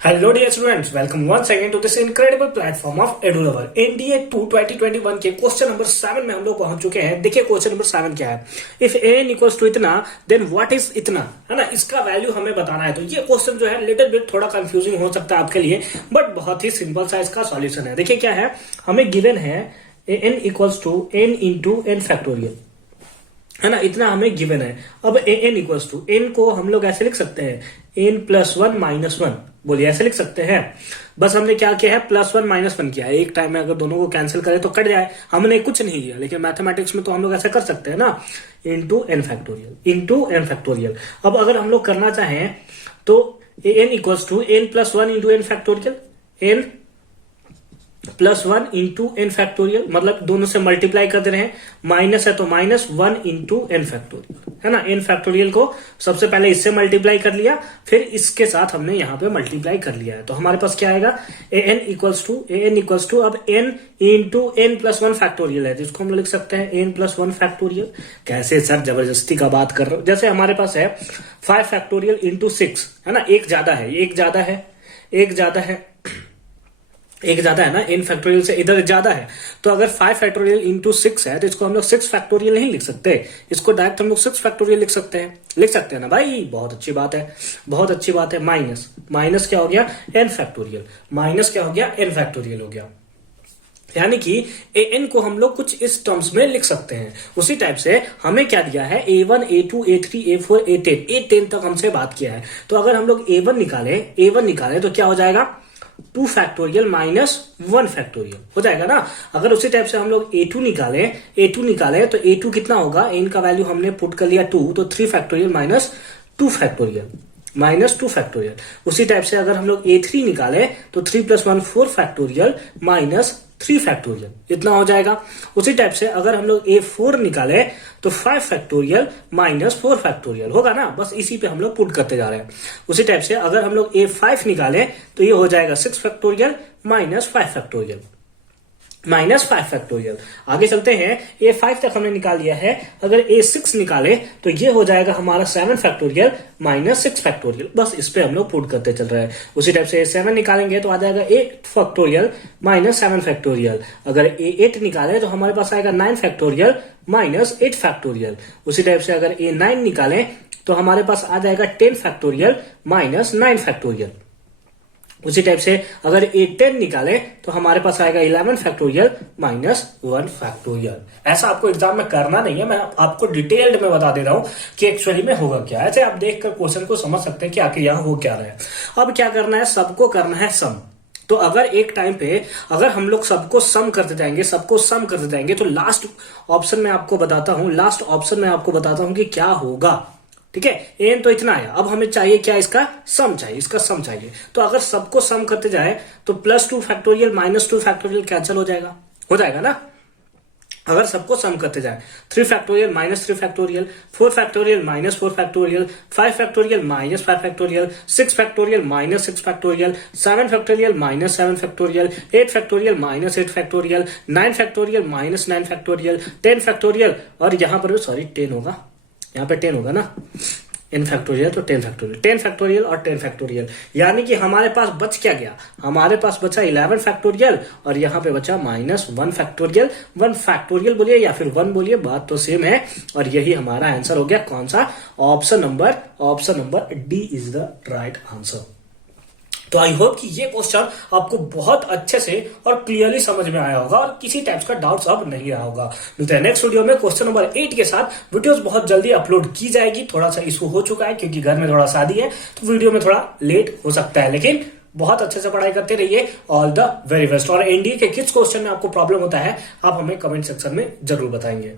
Hello dear students, welcome once again to this incredible platform of एडुलवर। NDA 2 2021 के question number 7 में हम लोग पहुंच चुके हैं। देखिए क्वेश्चन नंबर 7 क्या है। इफ एन इक्वल्स टू इतना देन व्हाट इज इतना, है ना, इसका वैल्यू हमें बताना है। तो ये क्वेश्चन जो है लिटिल बिट थोड़ा कंफ्यूजिंग हो सकता है आपके लिए, बट बहुत ही सिंपल सा इसका सॉल्यूशन है। देखिए क्या है, हमें गिवन है n equals to n into n factorial, है ना, इतना हमें गिवन है। अब एन इक्वल्स टू एन को हम लोग ऐसे लिख सकते हैं n plus one minus one, बोलिए ऐसे लिख सकते हैं। बस हमने क्या किया है, प्लस वन माइनस वन किया है। एक टाइम में अगर दोनों को कैंसिल करें तो कट जाए, हमने कुछ नहीं किया। लेकिन मैथमेटिक्स में तो हम लोग ऐसा कर सकते हैं ना, into n factorial, into n factorial. अब अगर हम लोग करना चाहें तो n equals to n plus one into n factorial, n plus one into n factorial, मतलब दोनों से मल्टीप्लाई कर दे रहे हैं। माइनस है तो minus one into n factorial, है ना। एन फैक्टोरियल को सबसे पहले इससे मल्टीप्लाई कर लिया, फिर इसके साथ हमने यहां पे मल्टीप्लाई कर लिया है। तो हमारे पास क्या आएगा, एन इक्वल्स टू अब n into n plus one factorial है, जिसको हम लिख सकते हैं एन प्लस वन फैक्टोरियल। कैसे सर, जबरदस्ती का बात कर रहे हो। जैसे हमारे पास है 5 फैक्टोरियल इंटू 6, है ना, एक ज्यादा है ना, इन फैक्टोरियल से इधर ज्यादा है। तो अगर 5 फैक्टोरियल इंटू 6 है तो इसको हम लोग 6 फैक्टोरियल नहीं लिख सकते, इसको डायरेक्ट हम लोग 6 फैक्टोरियल लिख सकते हैं ना भाई। बहुत अच्छी बात है। माइनस क्या हो गया, एन फैक्टोरियल, माइनस क्या हो गया, एन फैक्टोरियल हो गया। यानी कि एन को हम लोग कुछ इस टर्म्स में लिख सकते हैं। उसी टाइप से हमें क्या दिया है, A1 A2 A3 A4 A10, A10 तक हमसे बात किया है। तो अगर हम लोग A1 निकाले तो क्या हो जाएगा, 2 फैक्टोरियल माइनस 1 फैक्टोरियल हो जाएगा ना। अगर उसी टाइप से हम लोग A2 निकाले तो A2 कितना होगा, एन का वैल्यू हमने पुट कर लिया 2, तो 3 फैक्टोरियल माइनस 2 फैक्टोरियल। उसी टाइप से अगर हम लोग A3 निकाले तो 3 प्लस 1 4 फैक्टोरियल माइनस 3 फैक्टोरियल, इतना हो जाएगा। उसी टाइप से अगर हम लोग A4 निकाले तो 5 फैक्टोरियल माइनस 4 फैक्टोरियल होगा ना। बस इसी पे हम लोग पुट करते जा रहे हैं। उसी टाइप से अगर हम लोग A5 निकाले तो ये हो जाएगा 6 फैक्टोरियल माइनस 5 फैक्टोरियल। आगे चलते हैं, A5 तक हमने निकाल दिया है। अगर A6 निकाले तो ये हो जाएगा हमारा 7 फैक्टोरियल माइनस 6 फैक्टोरियल। बस इस पे हम लोग पुट करते चल रहे हैं। उसी टाइप से A7 निकालेंगे तो आ जाएगा 8 फैक्टोरियल माइनस 7 फैक्टोरियल। अगर A8 निकाले तो हमारे पास आएगा 9 फैक्टोरियल माइनस 8 फैक्टोरियल। उसी टाइप से अगर A9 निकाले तो हमारे पास आ जाएगा 10 फैक्टोरियल माइनस 9 फैक्टोरियल। उसी टाइप से अगर A10 निकाले तो हमारे पास आएगा 11 फैक्टोरियल माइनस 1 फैक्टोरियल। ऐसा आपको एग्जाम में करना नहीं है, मैं आपको डिटेल्ड में बता दे रहा हूं कि एक्चुअली में होगा क्या। ऐसे आप देखकर क्वेश्चन को समझ सकते हैं कि आखिर यहां हो क्या रहा है। अब क्या करना है, सबको करना है सम। तो अगर एक टाइम पे अगर हम लोग सबको सम करते जाएंगे तो लास्ट ऑप्शन में आपको बताता हूं कि क्या होगा। ठीक है, एन तो इतना है। अब हमें चाहिए क्या, इसका सम चाहिए। तो अगर सबको सम करते जाए तो plus 2 factorial minus 2 factorial cancel हो जाएगा ना। अगर सबको सम करते जाए 3 factorial minus 3 factorial, 4 factorial minus 4 factorial, 5 factorial minus 5 factorial, 6 factorial minus 6 factorial, 7 factorial minus 7 factorial, 8 factorial minus 8 factorial, 9 factorial minus 9 factorial, 10 factorial, और यहां पर 10 होगा, यहाँ पे 10 होगा ना, n फैक्टोरियल तो 10 फैक्टोरियल और 10 फैक्टोरियल। यानी कि हमारे पास बच क्या गया, हमारे पास बचा 11 फैक्टोरियल और यहाँ पे बचा माइनस 1 फैक्टोरियल। 1 फैक्टोरियल बोलिए या फिर 1 बोलिए, बात तो सेम है। और यही हमारा आंसर हो गया। कौन सा, option number D is the right answer. तो आई होप कि ये क्वेश्चन आपको बहुत अच्छे से और क्लियरली समझ में आया होगा और किसी टाइप्स का डाउट्स अब नहीं रहा होगा। मिलते हैं नेक्स्ट वीडियो में क्वेश्चन नंबर 8 के साथ। वीडियोस बहुत जल्दी अपलोड की जाएगी। थोड़ा सा इशू हो चुका है क्योंकि घर में थोड़ा शादी है, तो वीडियो में थोड़ा लेट हो सकता है, लेकिन बहुत अच्छे से पढ़ाई करते रहिए। All the very best. और एनडीए के किस क्वेश्चन में आपको प्रॉब्लम होता है आप हमें कमेंट सेक्शन में जरूर बताएंगे।